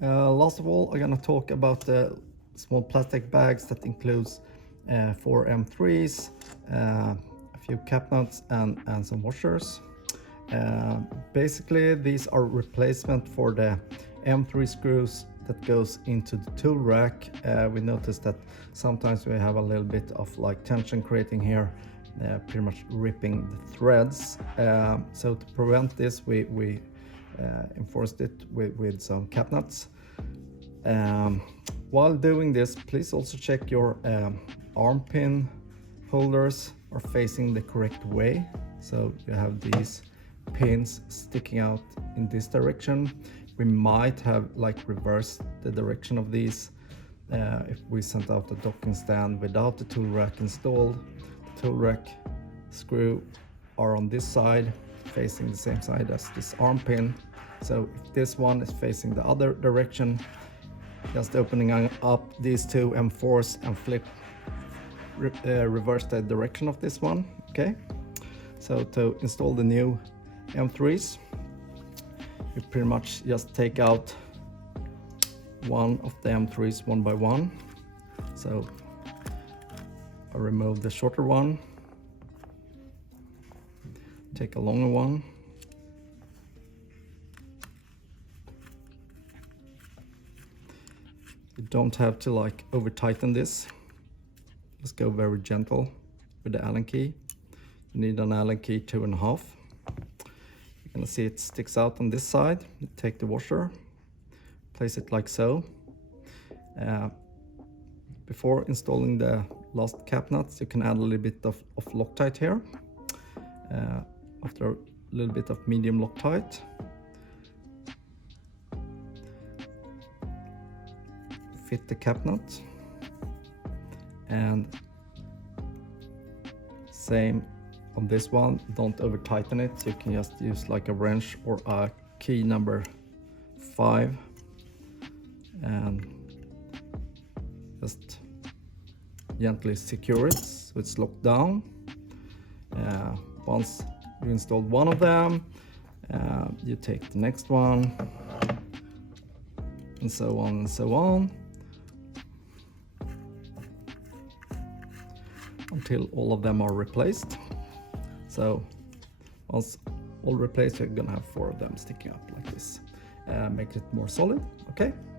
Last of all, I'm gonna talk about the small plastic bags that includes 4 M3s, a few cap nuts and some washers. Basically, these are replacement for the M3 screws that goes into the tool rack. We noticed that sometimes we have a little bit of like tension creating here, pretty much ripping the threads. So to prevent this, we enforced it with some cap nuts. While doing this, please also check your arm pin holders are facing the correct way. So you have these pins sticking out in this direction. We might have like reversed the direction of these if we sent out the docking stand without the tool rack installed. The tool rack screw are on this side, facing the same side as this arm pin. So if this one is facing the other direction, just opening up these two M4s and reverse the direction of this one. Okay, so to install the new M3s, you pretty much just take out one of the M3s one by one. So I remove the shorter one, take a longer one, you don't have to like over tighten this, just go very gentle with the Allen key. You need an Allen key 2.5. You're gonna see it sticks out on this side. You take the washer, place it like so. Before installing the last cap nuts, you can add a little bit of Loctite here. After a little bit of medium Loctite, fit the cap nut, and same on this one, don't over tighten it. You can just use like a wrench or a key number 5 and just gently secure it so it's locked down. Once you installed one of them, you take the next one, and so on and so on, until all of them are replaced. So once all replaced, you're gonna have 4 of them sticking up like this. Makes it more solid. Okay.